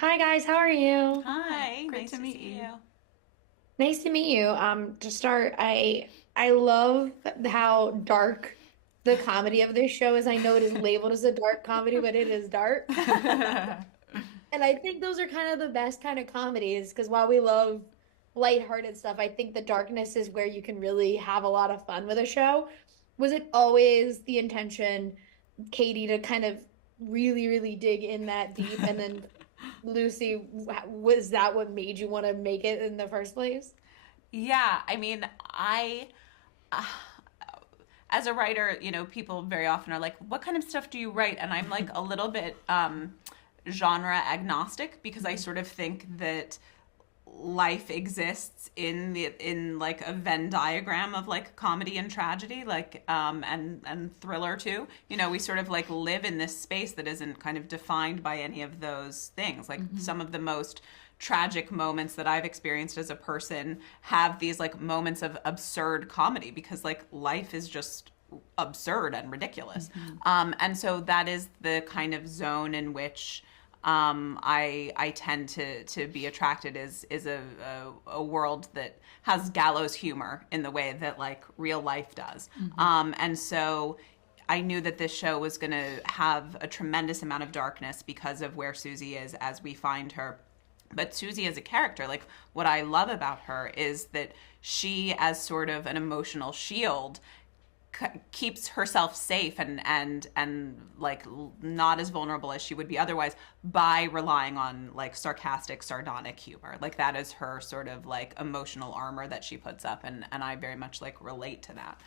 Hi guys, how are you? Hi, Great nice to to meet see you. you. Nice to meet you. To start, I love how dark the comedy of this show is. I know it is labeled as a dark comedy, but it is dark. And I think those are kind of the best kind of comedies because while we love lighthearted stuff, I think the darkness is where you can really have a lot of fun with a show. Was it always the intention, Katie, to kind of really, really dig in that deep? And then Lucy, was that what made you want to make it in the first place? Yeah, I mean, as a writer, people very often are like, "What kind of stuff do you write?" And I'm like a little bit genre agnostic because I sort of think that life exists in like a Venn diagram of like comedy and tragedy, like and thriller too. We sort of like live in this space that isn't kind of defined by any of those things. Like some of the most tragic moments that I've experienced as a person have these like moments of absurd comedy because like life is just absurd and ridiculous. And so that is the kind of zone in which I tend to be attracted is a world that has gallows humor in the way that like real life does. And so I knew that this show was going to have a tremendous amount of darkness because of where Susie is as we find her. But Susie as a character, like what I love about her is that she, as sort of an emotional shield, keeps herself safe and like not as vulnerable as she would be otherwise by relying on like sarcastic sardonic humor. Like that is her sort of like emotional armor that she puts up, and I very much like relate to that.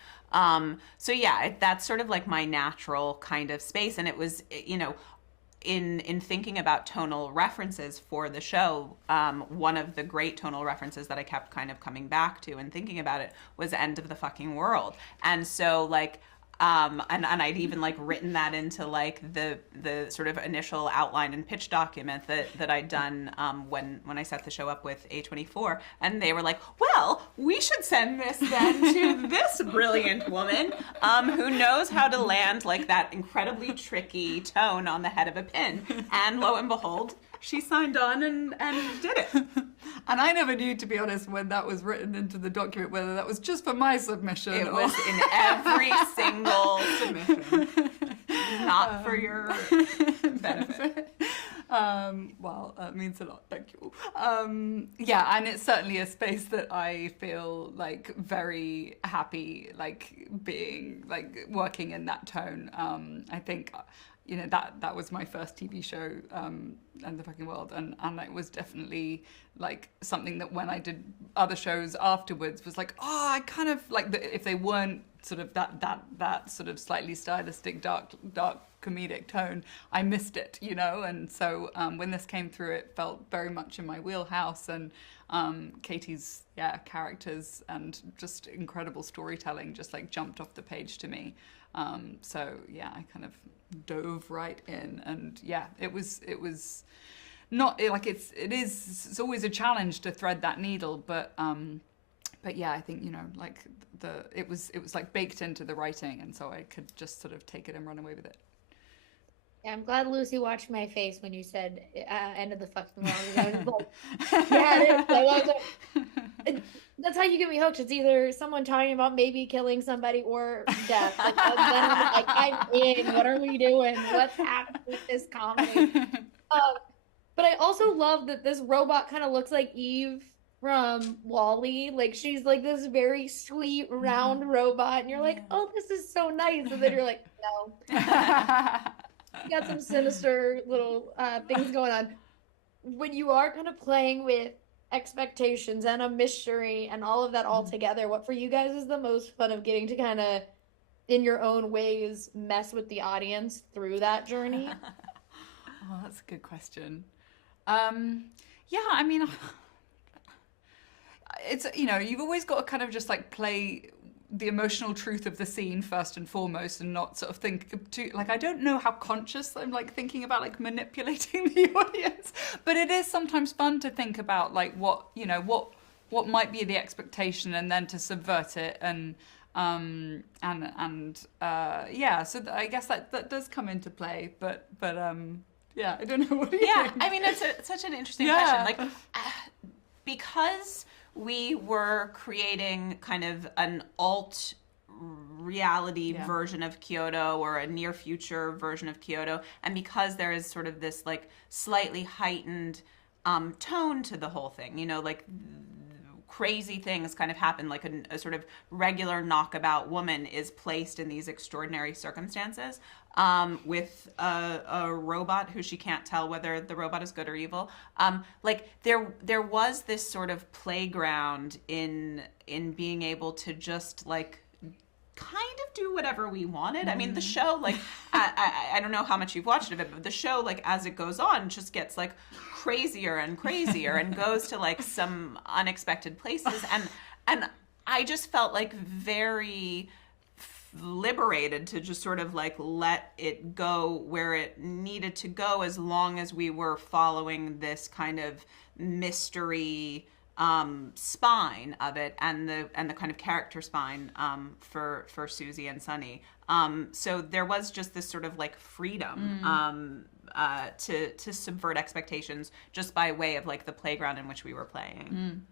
So yeah, that's sort of like my natural kind of space. And it was, in thinking about tonal references for the show, one of the great tonal references that I kept kind of coming back to and thinking about it was "End of the Fucking World." And so like and I'd even like written that into like the sort of initial outline and pitch document that I'd done when I set the show up with A24, and they were like, "Well, we should send this then to this brilliant woman who knows how to land like that incredibly tricky tone on the head of a pin." And lo and behold, she signed on and did it. And I never knew, to be honest, when that was written into the document, whether that was just for my submission It or... was in every single submission, not for your benefit. Well, it means a lot. Thank you. Yeah, and it's certainly a space that I feel like very happy, like being, like working in that tone. I think, that was my first TV show, and the fucking world, and it was definitely like something that when I did other shows afterwards was like, oh, I kind of like if they weren't sort of that sort of slightly stylistic dark comedic tone, I missed it, and so when this came through, it felt very much in my wheelhouse. And Katie's characters and just incredible storytelling just like jumped off the page to me. So yeah, I kind of dove right in, and yeah, it was not like it's always a challenge to thread that needle, but yeah, I think like it was like baked into the writing, and so I could just sort of take it and run away with it. Yeah, I'm glad Lucy watched my face when you said end of the fucking world. I was like, yeah, it is. Like, I was that's how you get me hooked. It's either someone talking about maybe killing somebody or death. Like, then I'm like, I'm in. What are we doing? What's happening with this comedy? Um, but I also love that this robot kind of looks like Eve from Wall-E. Like she's like this very sweet round robot, and you're like, oh, this is so nice. And then you're like, no, you got some sinister little things going on. When you are kind of playing with expectations and a mystery and all of that all together, what for you guys is the most fun of getting to kind of, in your own ways, mess with the audience through that journey? Oh, that's a good question. Yeah, I mean, it's you've always got to kind of just like play the emotional truth of the scene first and foremost, and not sort of think too like, I don't know how conscious I'm like thinking about like manipulating the audience, but it is sometimes fun to think about like what might be the expectation, and then to subvert it. And yeah, so I guess that does come into play, but Yeah, I don't know what do you Yeah, think? I mean, it's such an interesting question. Like, because we were creating kind of an alt reality version of Kyoto or a near future version of Kyoto, and because there is sort of this like slightly heightened tone to the whole thing, you know, like crazy things kind of happen, like a sort of regular knockabout woman is placed in these extraordinary circumstances with a robot who she can't tell whether the robot is good or evil. Like there was this sort of playground in being able to just like kind of do whatever we wanted. I mean, the show, like, I don't know how much you've watched of it, but the show, like, as it goes on, just gets, like, crazier and crazier and goes to, like, some unexpected places. And I just felt, like, very liberated to just sort of, like, let it go where it needed to go as long as we were following this kind of mystery spine of it and the kind of character spine for Susie and Sunny. So there was just this sort of like freedom to subvert expectations just by way of like the playground in which we were playing.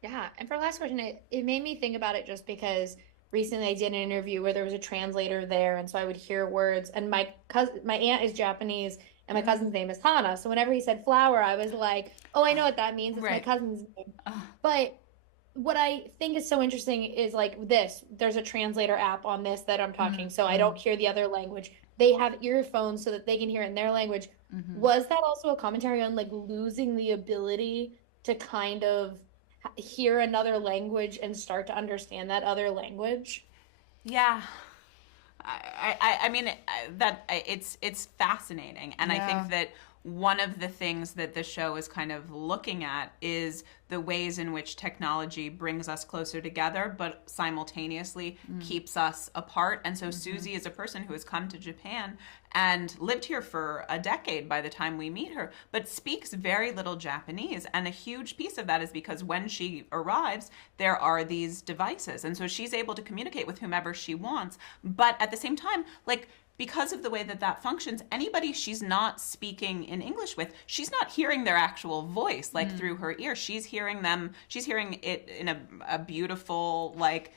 Yeah, and for last question, it made me think about it just because recently I did an interview where there was a translator there, and so I would hear words, and my aunt is Japanese, and my cousin's name is Hana. So whenever he said flower, I was like, oh, I know what that means. It's my cousin's name. But what I think is so interesting is like there's a translator app on this that I'm talking. So I don't hear the other language. They have earphones so that they can hear it in their language. Was that also a commentary on like losing the ability to kind of hear another language and start to understand that other language? Yeah. I mean that it's fascinating, and I think that one of the things that the show is kind of looking at is the ways in which technology brings us closer together, but simultaneously keeps us apart. And so Susie is a person who has come to Japan and lived here for a decade by the time we meet her, but speaks very little Japanese. And a huge piece of that is because when she arrives, there are these devices. And so she's able to communicate with whomever she wants. But at the same time, like, because of the way that functions, anybody she's not speaking in English with, she's not hearing their actual voice, like through her ear. She's hearing it in a beautiful, like,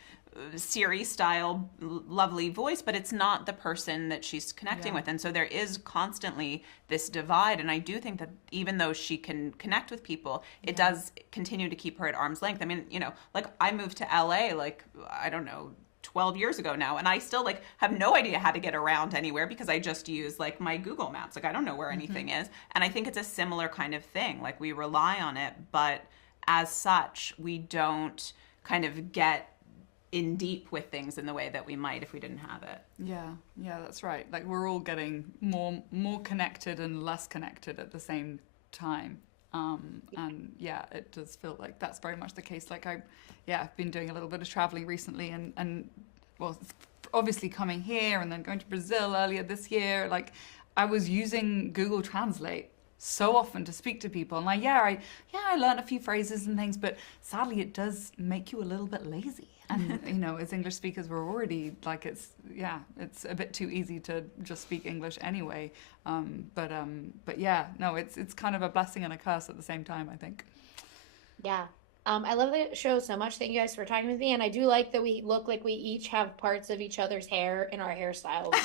Siri style lovely voice, but it's not the person that she's connecting with. And so there is constantly this divide. And I do think that even though she can connect with people, it does continue to keep her at arm's length. I mean, you know, like I moved to LA, like, I don't know, 12 years ago now, and I still like have no idea how to get around anywhere because I just use like my Google Maps. Like I don't know where anything is. And I think it's a similar kind of thing. Like we rely on it, but as such, we don't kind of get in deep with things in the way that we might if we didn't have it. Yeah, that's right. Like we're all getting more connected and less connected at the same time. And yeah, it does feel like that's very much the case. Like I've been doing a little bit of traveling recently and well, obviously coming here and then going to Brazil earlier this year. Like I was using Google Translate so often to speak to people. And like, I learned a few phrases and things, but sadly it does make you a little bit lazy. And, you know, as English speakers, we're already like, it's a bit too easy to just speak English anyway. But yeah, no, it's kind of a blessing and a curse at the same time, I think. Yeah. I love the show so much. Thank you guys for talking with me. And I do like that we look like we each have parts of each other's hair in our hairstyles.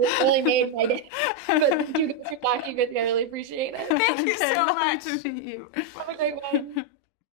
It really made my day. But you guys for talking with me. I really appreciate it. Thank you so much. Nice to meet you. Have a great one.